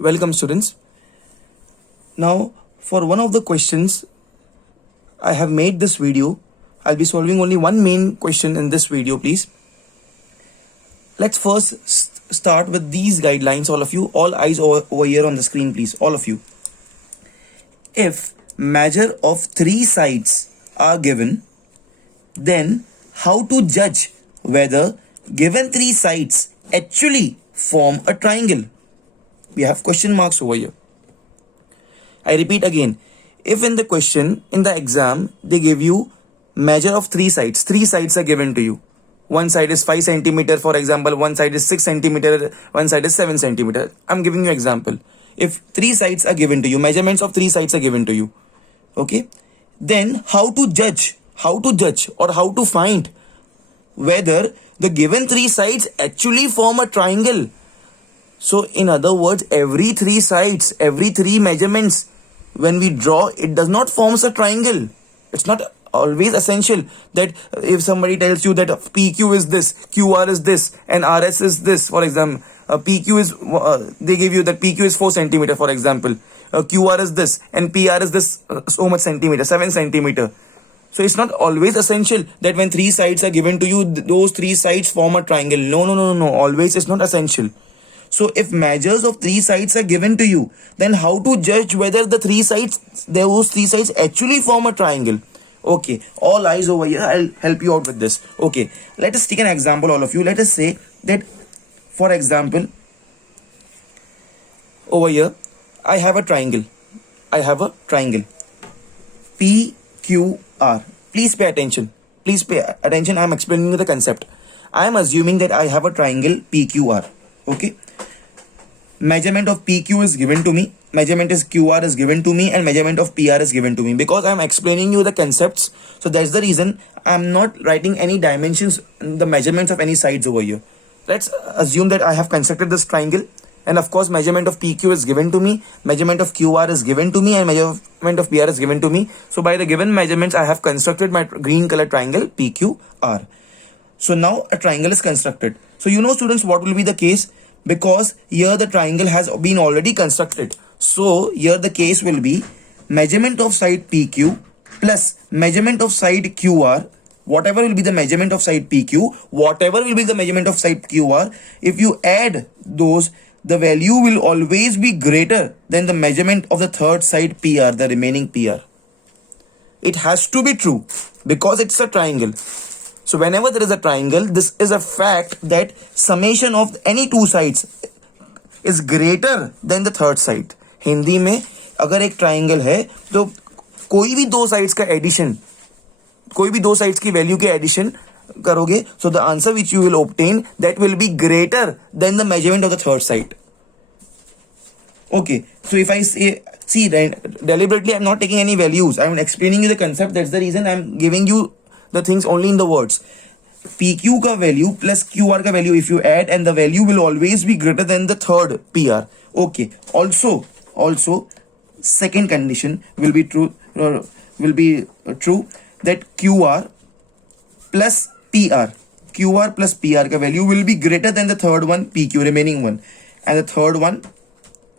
Welcome students. Now for one of the questions I have made this video. I'll be solving only one main question in this video, please. Let's first start with these guidelines, all of you. All eyes over here on the screen, please. All of you. If measure of three sides are given, then how to judge whether given three sides actually form a triangle? We have question marks over here. I repeat again. If in the question, in the exam, they give you measure of three sides are given to you. One side is 5 centimeter, for example, one side is 6 centimeter, one side is 7 centimeter. I'm giving you example. If three sides are given to you, measurements of three sides are given to you. Okay. Then how to judge or how to find whether the given three sides actually form a triangle. So in other words, every three sides, every three measurements, when we draw, it does not form a triangle. It's not always essential that if somebody tells you that PQ is this, QR is this, and RS is this, for example, PQ is, they give you that PQ is 4 centimeter, for example, QR is this, and PR is this, so much centimeter, 7 centimeter. So it's not always essential that when three sides are given to you, those three sides form a triangle. No. Always it's not essential. So if measures of three sides are given to you, then how to judge whether those three sides actually form a triangle? Okay, all eyes over here. I'll help you out with this. Okay, let us take an example, all of you. Let us say that, for example, over here, I have a triangle. PQR. Please pay attention. I'm explaining you the concept. I am assuming that I have a triangle PQR. Okay. Measurement of PQ is given to me, measurement is QR is given to me, and measurement of PR is given to me. Because I am explaining you the concepts, so that's the reason I am not writing any dimensions, the measurements of any sides over here. Let's assume that I have constructed this triangle, and of course measurement of PQ is given to me, measurement of QR is given to me, and measurement of PR is given to me. So by the given measurements, I have constructed my green color triangle PQR. So now a triangle is constructed. So you know, students, what will be the case? Because here the triangle has been already constructed. So here the case will be measurement of side PQ plus measurement of side QR. Whatever will be the measurement of side PQ, whatever will be the measurement of side QR, if you add those, the value will always be greater than the measurement of the third side PR, the remaining PR. It has to be true because it's a triangle. So whenever there is a triangle, this is a fact that summation of any two sides is greater than the third side. Hindi में अगर एक triangle है तो कोई भी दो sides का addition, कोई भी दो साइड्स की वैल्यू के एडिशन करोगे, so the answer which you will obtain, that will be greater than the measurement of the third side. Okay, so if I say, see, deliberately I'm not taking any values, I'm explaining you the concept. That's the reason I'm giving you the things only in the words. PQ का value plus QR का value if you add, and the value will always be greater than the third PR. Okay. Also second condition will be true that QR plus PR का value will be greater than the third one, PQ, remaining one. And the third one,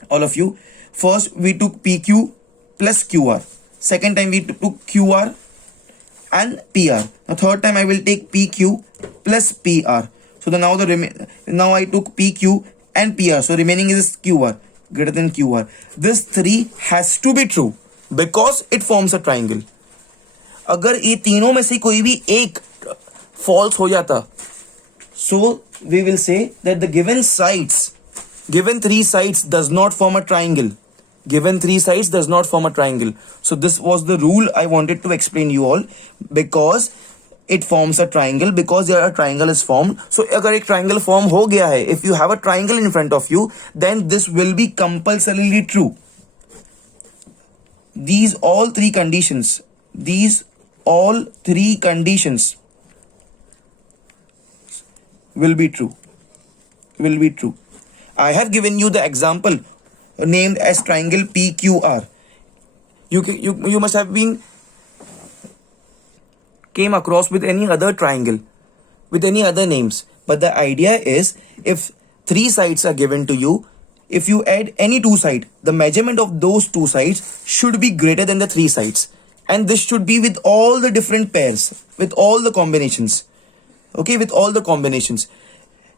all of you, first we took PQ plus QR, second time we took QR and PR. The third time I will take PQ plus PR. So now I took PQ and PR. So remaining is QR, greater than QR. This three has to be true because it forms a triangle. अगर ये तीनों में से कोई भी एक false हो जाता, so we will say that the given three sides does not form a triangle. Given three sides does not form a triangle. So this was the rule I wanted to explain you all, because it forms a triangle, because there a triangle is formed. So अगर एक triangle form हो गया है, if you have a triangle in front of you, then this will be compulsorily true. These all three conditions will be true. I have given you the example named as triangle PQR. You must have came across with any other triangle with any other names, but the idea is, if three sides are given to you, if you add any two sides, the measurement of those two sides should be greater than the three sides. And this should be with all the different pairs, with all the combinations. Okay, with all the combinations.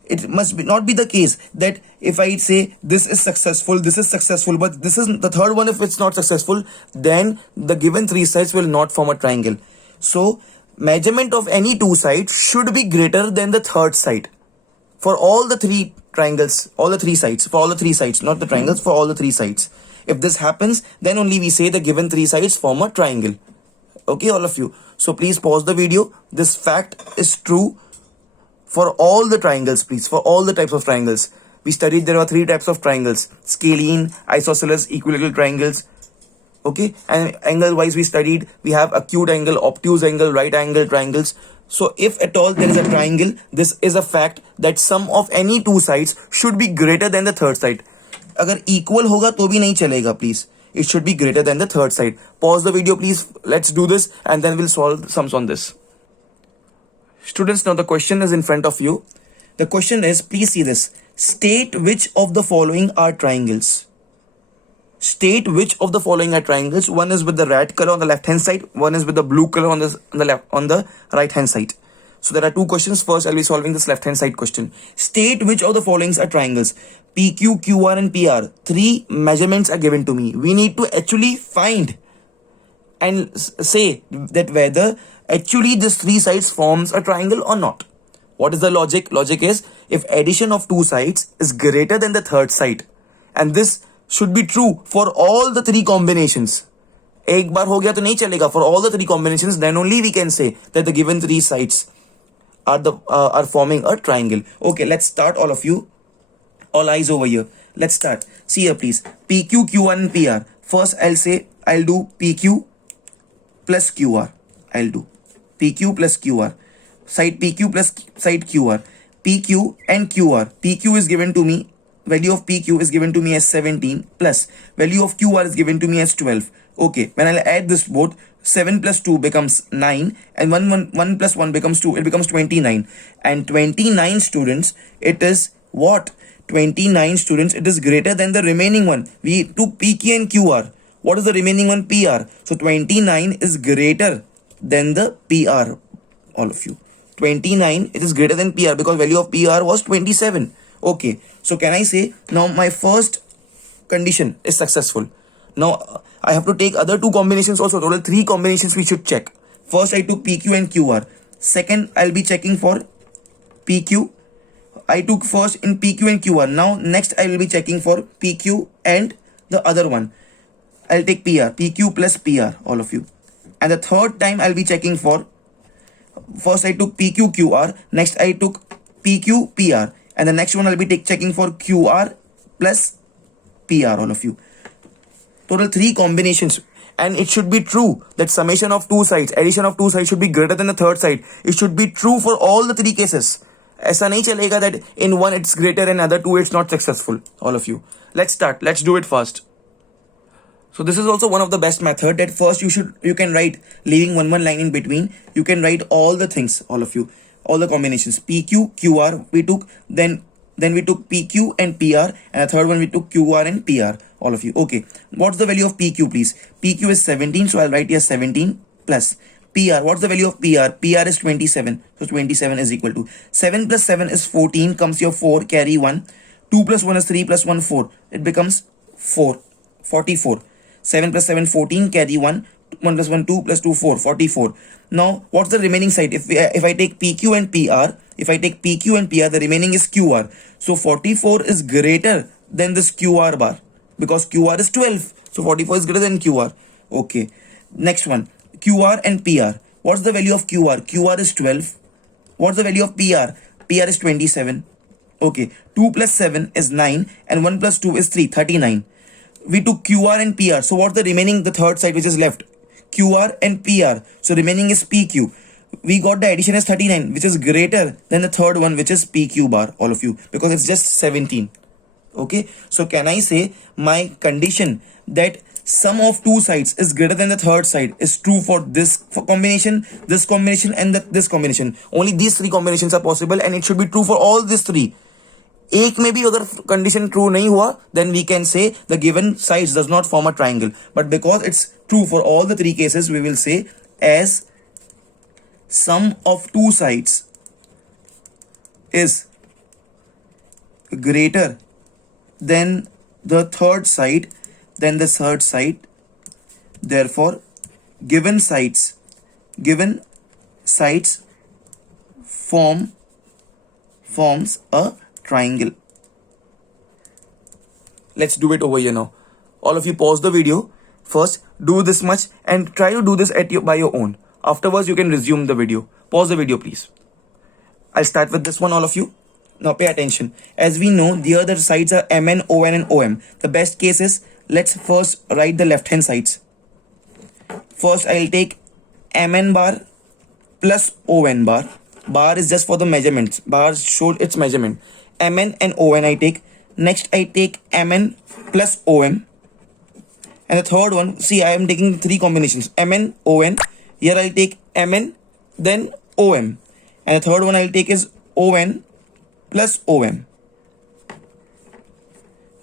It must not be the case that if I say this is successful, but this is the third one, if it's not successful, then the given three sides will not form a triangle. So measurement of any two sides should be greater than the third side for all the three triangles, all the three sides, for all the three sides, not the triangles, for all the three sides. If this happens, then only we say the given three sides form a triangle. Okay, all of you. So please pause the video. This fact is true for all the triangles, please, for all the types of triangles. We studied there are three types of triangles: scalene, isosceles, equilateral triangles. Okay, and angle wise we studied, we have acute angle, obtuse angle, right angle triangles. So if at all there is a triangle, this is a fact that sum of any two sides should be greater than the third side. अगर equal होगा तो भी नहीं चलेगा, please. It should be greater than the third side. Pause the video, please. Let's do this and then we'll solve sums on this. Students, now the question is in front of you. The question is, please see this. State which of the following are triangles. State which of the following are triangles. One is with the red color on the left hand side. One is with the blue color on the right hand side. So there are two questions. First, I'll be solving this left hand side question. State which of the following are triangles. PQ, QR and PR. Three measurements are given to me. We need to actually find and say that whether actually this three sides forms a triangle or not. What is the logic? Logic is if addition of two sides is greater than the third side, and this should be true for all the three combinations. एक बार हो गया तो नहीं चलेगा. For all the three combinations, then only we can say that the given three sides are forming a triangle. Okay, let's start, all of you. All eyes over here. Let's start. See here, please. PQ, QR and PR. First, I'll do PQ plus QR. I'll do PQ plus QR. Side PQ plus side QR. PQ and QR. PQ is given to me. Value of PQ is given to me as 17 plus value of QR is given to me as 12. Okay, when I'll add this both, 7 plus 2 becomes 9 and 1 plus 1 becomes 2. It becomes 29. And 29 students, it is what? 29 students, it is greater than the remaining one. We took PQ and QR. What is the remaining one? PR. So 29 is greater than the PR, all of you. 29, it is greater than PR because value of PR was 27. Okay, so can I say now my first condition is successful. Now I have to take other two combinations also. Total three combinations we should check. First I took PQ and QR. Second I'll be checking for PQ. I took first in PQ and QR. Now next I will be checking for PQ and the other one. I'll take PR. PQ plus PR, all of you. And the third time I'll be checking for, first I took PQ QR. Next I took PQ PR. And the next one I'll be checking for QR plus PR, all of you. Total three combinations. And it should be true that summation of two sides, addition of two sides should be greater than the third side. It should be true for all the three cases. ऐसा नहीं चलेगा that in one it's greater and other two it's not successful, all of you. Let's start. Let's do it fast. So this is also one of the best method that first you can write, leaving one line in between. You can write all the things, all of you. All the combinations. PQ, QR we took, then we took PQ and PR, and the third one we took QR and PR, all of you. Okay, what's the value of PQ, please? PQ is 17, so I'll write here 17 plus PR. What's the value of PR? PR is 27, so 27 is equal to 7 plus 7 is 14, comes your 4, carry 1. 2 plus 1 is 3 plus 1 4, it becomes 44. 7 plus 7 14, carry 1. 1 plus 1 2 plus 2 4, 44. Now what's the remaining side? If I take PQ and PR, the remaining is QR. So 44 is greater than this QR bar because QR is 12. So 44 is greater than QR. Okay, next one, QR and PR. What's the value of QR? QR is 12. What's the value of PR? PR is 27. Okay, 2 plus 7 is 9 and 1 plus 2 is 3, 39. We took QR and PR. So what's the remaining, the third side which is left? QR and PR. So remaining is PQ. We got the addition as 39, which is greater than the third one, which is PQ bar, all of you, because it's just 17. Okay, so can I say my condition that sum of two sides is greater than the third side is true for this combination, and this combination? Only these three combinations are possible, and it should be true for all these three. एक में भी अगर condition true नहीं हुआ, then we can say the given sides does not form a triangle. But because it's true for all the three cases, we will say as sum of two sides is greater than the third side, therefore given sides forms a triangle. Let's do it over here now. All of you pause the video. First, do this much and try to do this by your own. Afterwards, you can resume the video. Pause the video, please. I'll start with this one, all of you. Now pay attention. As we know, the other sides are MN, ON and OM. The best case is, let's first write the left hand sides. First, I'll take MN bar plus ON bar. Bar is just for the measurements. Bar showed its measurement. MN and ON I take. Next, I take MN plus OM. And the third one, see, I am taking three combinations. MN, ON. Here I'll take MN, then OM. And the third one I'll take is ON plus OM.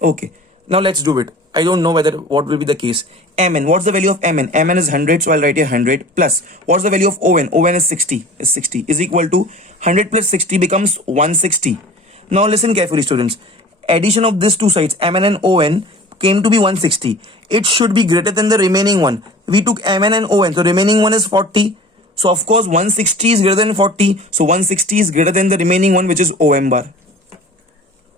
Okay, now let's do it. I don't know what will be the case. MN, what's the value of MN? MN is 100, so I'll write here 100 plus. What's the value of ON? ON is 60. Is equal to 100 plus 60 becomes 160. Now listen carefully, students. Addition of these two sides, MN and ON, came to be 160. It should be greater than the remaining one. We took MN and ON, so remaining one is 40. So of course 160 is greater than 40. So 160 is greater than the remaining one, which is OM bar.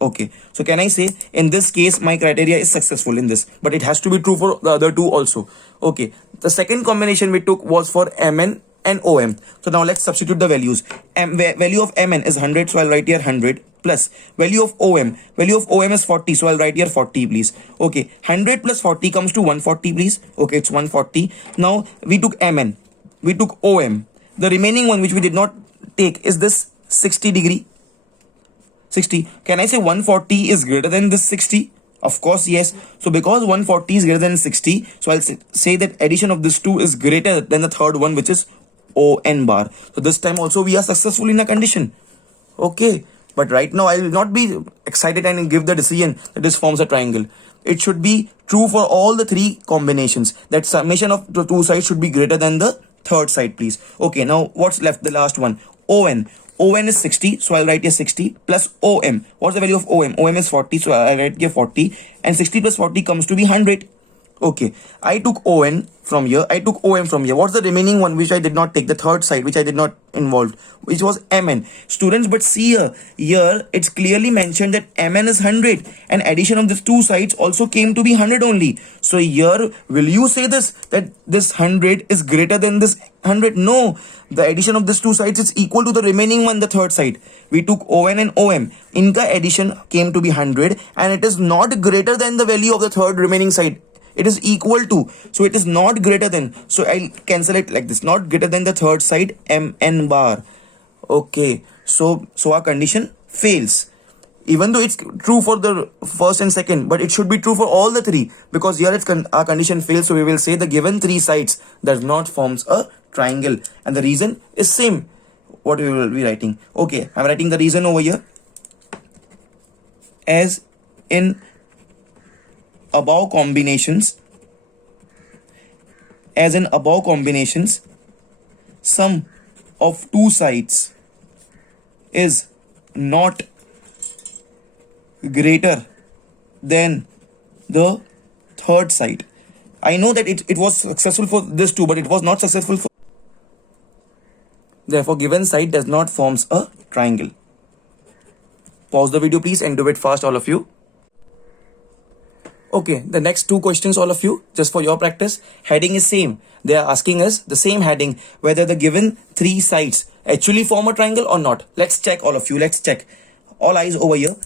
Okay, so can I say in this case my criteria is successful in this, but it has to be true for the other two also. Okay, the second combination we took was for MN and OM. So now let's substitute the values. Value of MN is 100, so I'll write here 100 plus value of OM. Value of OM is 40, so I'll write here 40, please. Okay, 100 plus 40 comes to 140, please. Okay, it's 140. Now we took MN, we took OM. The remaining one which we did not take is this 60 degree. 60. Can I say 140 is greater than this 60? Of course, yes. So because 140 is greater than 60, so I'll say that addition of this two is greater than the third one, which is ON bar. So this time also we are successful in a condition. Okay. But right now I will not be excited and give the decision that this forms a triangle. It should be true for all the three combinations. That summation of the two sides should be greater than the third side, please. Okay, now what's left? The last one. ON. ON is 60, so I'll write here 60 plus OM. What's the value of OM? OM is 40, so I'll write here 40. And 60 plus 40 comes to be 100. Okay, I took ON from here. I took OM from here. What's the remaining one which I did not take? The third side which I did not involve, which was MN. Students, but see here it's clearly mentioned that MN is 100 and addition of these two sides also came to be 100 only. So here, will you say that this 100 is greater than this 100? No, the addition of these two sides is equal to the remaining one, the third side. We took ON and OM. Inka addition came to be 100 and it is not greater than the value of the third remaining side. It is equal to, so it is not greater than, so I'll cancel it like this, not greater than the third side, MN bar. Okay, so our condition fails, even though it's true for the first and second, but it should be true for all the three, because here our condition fails. So we will say the given three sides does not forms a triangle, and the reason is same what we will be writing. Okay, I'm writing the reason over here. As in above combinations, sum of two sides is not greater than the third side. I know that it was successful for this two, but it was not successful for, therefore given side does not forms a triangle. Pause the video please and do it fast, all of you. Okay, the next two questions, all of you, just for your practice. Heading is same. They are asking us the same heading, whether the given three sides actually form a triangle or not. Let's check, all of you. Let's check. All eyes over here.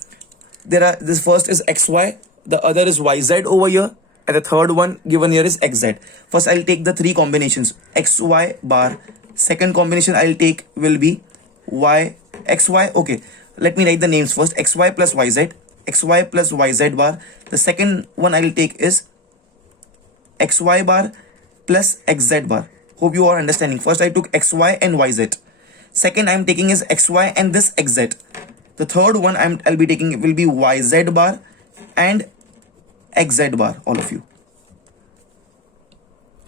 This first is XY, the other is YZ over here, and the third one given here is XZ. First, I'll take the three combinations. XY bar. Second combination I'll take will be XY. Okay, let me write the names first. XY plus YZ. XY plus YZ bar. The second one I will take is XY bar plus XZ bar. Hope you are understanding. First I took XY and YZ. Second I am taking is XY and this XZ. The third one I'll be taking will be YZ bar and XZ bar, all of you.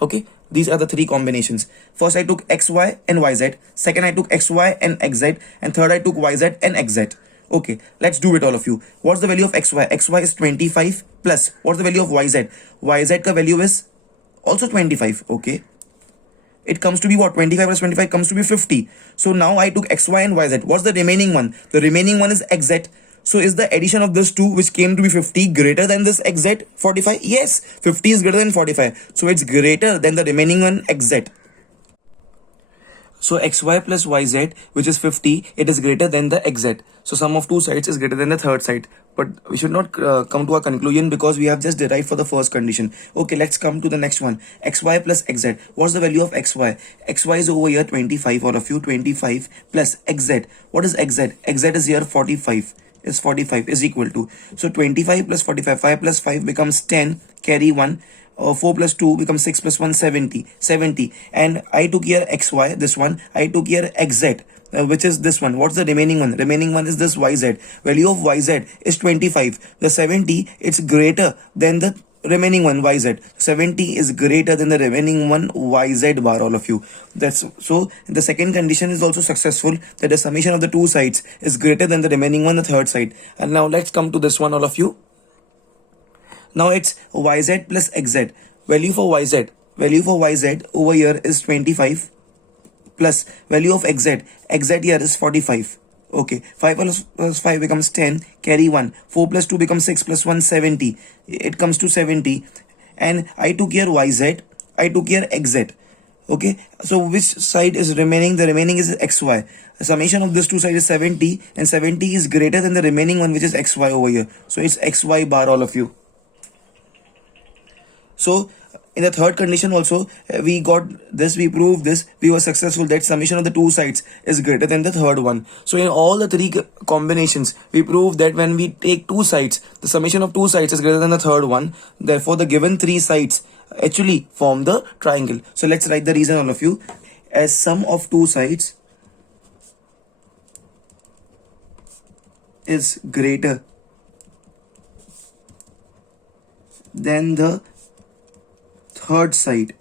Okay, these are the three combinations. First I took XY and YZ, second I took XY and XZ, and third I took YZ and XZ. Okay, let's do it, all of you. What's the value of XY? XY is 25 plus what's the value of YZ? YZ ka value is also 25. Okay, it comes to be what? 25 plus 25 comes to be 50. So now I took XY and YZ. What's the remaining one? The remaining one is XZ. So is the addition of this two, which came to be 50, greater than this XZ 45? Yes, 50 is greater than 45. So it's greater than the remaining one XZ. So XY plus YZ, which is 50, it is greater than the XZ. So sum of two sides is greater than the third side. But we should not come to a conclusion because we have just derived for the first condition. Okay, let's come to the next one. XY plus XZ. What's the value of XY? XY is over here 25, all of you. 25 plus XZ. What is XZ? XZ is here 45. Is 45 is equal to. So 25 plus 45. 5 plus 5 becomes 10. Carry 1. 4 plus 2 becomes 6 plus 1, 70. And I took here XY, this one. I took here XZ, which is this one. What's the remaining one? Remaining one is this YZ. Value of YZ is 25. The 70, it's greater than the remaining one YZ. 70 is greater than the remaining one YZ bar, all of you. That's so the second condition is also successful, that the summation of the two sides is greater than the remaining one, the third side. And now let's come to this one, all of you. Now it's YZ plus XZ. Value for YZ over here is 25 plus value of XZ. XZ here is 45. Okay, 5 plus 5 becomes 10. Carry 1. 4 plus 2 becomes 6 plus 1, 70. It comes to 70. And I took here YZ. I took here XZ. Okay, so which side is remaining? The remaining is XY. The summation of this two sides is 70, and 70 is greater than the remaining one, which is XY over here. So it's XY bar, all of you. So in the third condition also, we got this, we proved this, we were successful that summation of the two sides is greater than the third one. So in all the three combinations, we proved that when we take two sides, the summation of two sides is greater than the third one. Therefore, the given three sides actually form the triangle. So let's write the reason, all of you. As sum of two sides is greater than the third side,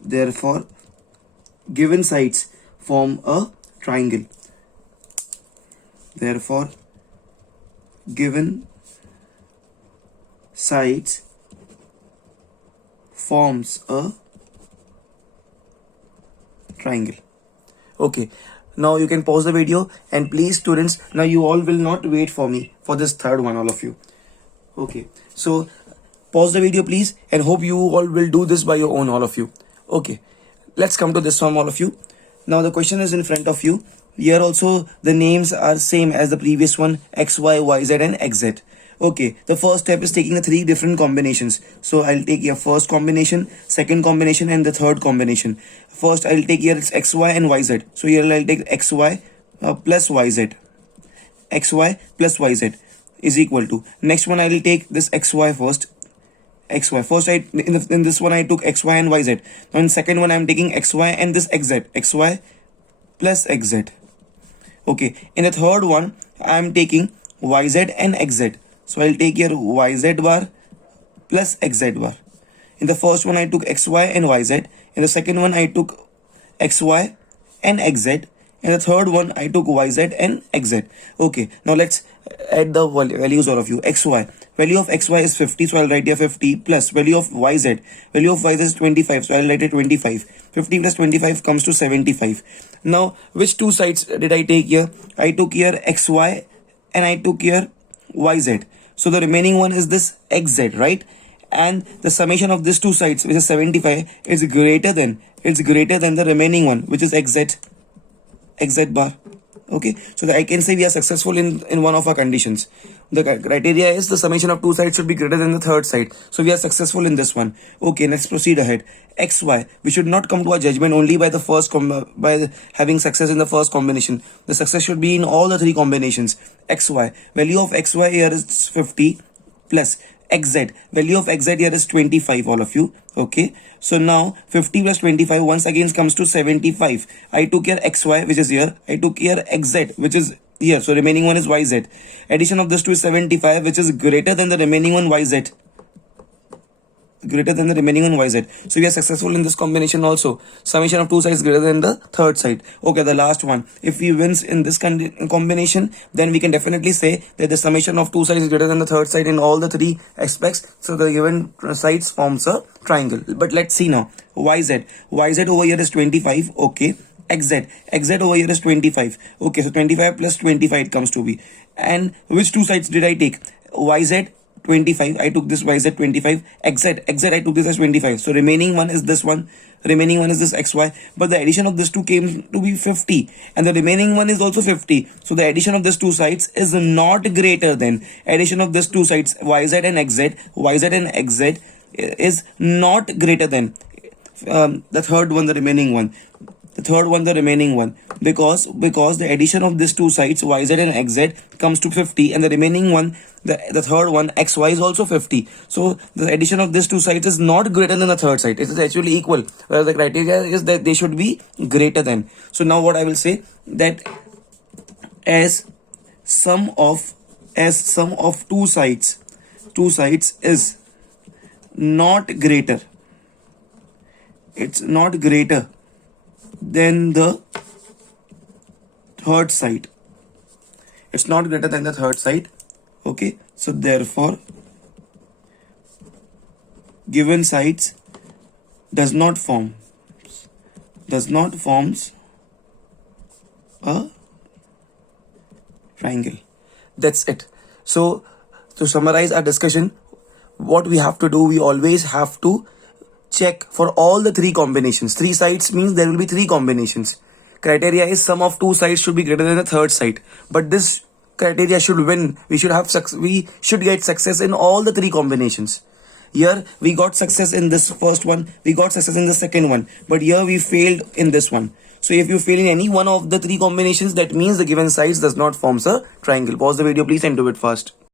therefore given sides form a triangle. Therefore given sides forms a triangle. Okay, now you can pause the video, and please students, now you all will not wait for me for this third one, all of you. Okay, so pause the video please, and hope you all will do this by your own, all of you. Okay, let's come to this one, all of you. Now the question is in front of you. Here also the names are same as the previous one, XY, YZ and XZ. Okay, the first step is taking the three different combinations. So I'll take your first combination, second combination and the third combination. First I'll take here it's XY and YZ. So here I'll take XY plus YZ. XY plus YZ is equal to. Next one I will take this XY first. XY. First, in this one I took XY and YZ. Now in second one I am taking XY and this XZ. XY plus XZ. Okay. In the third one I am taking YZ and XZ. So I'll take here YZ bar plus XZ bar. In the first one I took XY and YZ. In the second one I took XY and XZ. In the third one I took YZ and XZ. Okay. Now let's add the values, all of you. XY. Value of XY is 50, so I'll write here 50 plus value of YZ. Value of YZ is 25, so I'll write here 25. 50 plus 25 comes to 75. Now, which two sides did I take here? I took here XY and I took here YZ. So the remaining one is this XZ, right? And the summation of these two sides, which is 75, is greater than the remaining one, which is XZ bar. Okay, so that I can say we are successful in one of our conditions. The criteria is the summation of two sides should be greater than the third side. So we are successful in this one. Okay, let's proceed ahead. XY, we should not come to a judgment only by the by having success in the first combination. The success should be in all the three combinations. XY, value of XY here is 50 plus XZ. Value of XZ here is 25, all of you. Okay. So now 50 plus 25 once again comes to 75. I took here XY, which is here. I took here XZ, which is here. So remaining one is YZ. Addition of this two is 75, which is greater than the remaining one YZ. Greater than the remaining one YZ. So we are successful in this combination also. Summation of two sides greater than the third side. Okay, the last one. If we wins in this combination, then we can definitely say that the summation of two sides is greater than the third side in all the three aspects. So the given sides forms a triangle. But let's see now. YZ. YZ over here is 25. Okay. XZ. XZ over here is 25. Okay, so 25 plus 25 it comes to be. And which two sides did I take? YZ 25. I took this YZ 25. XZ I took this as 25. So remaining one is this one. Remaining one is this XY. But the addition of this two came to be 50. And the remaining one is also 50. So the addition of these two sides is not greater than addition of these two sides YZ and XZ. YZ and XZ is not greater than the third one, the remaining one. The third one, the remaining one, because the addition of these two sides YZ and XZ comes to 50, and the remaining one, the third one XY is also 50. So the addition of these two sides is not greater than the third side. It is actually equal. Where the criteria is that they should be greater than. So now what I will say, that as sum of two sides is not greater. It's not greater than the third side. It's not greater than the third side. Okay, so therefore given sides does not forms a triangle. That's it. So to summarize our discussion, what we have to do, we always have to check for all the three combinations. Three sides means there will be three combinations. Criteria is sum of two sides should be greater than the third side. But this criteria should win. We should get success in all the three combinations. Here we got success in this first one. We got success in the second one. But here we failed in this one. So if you fail in any one of the three combinations, that means the given sides does not form a triangle. Pause the video please and do it fast.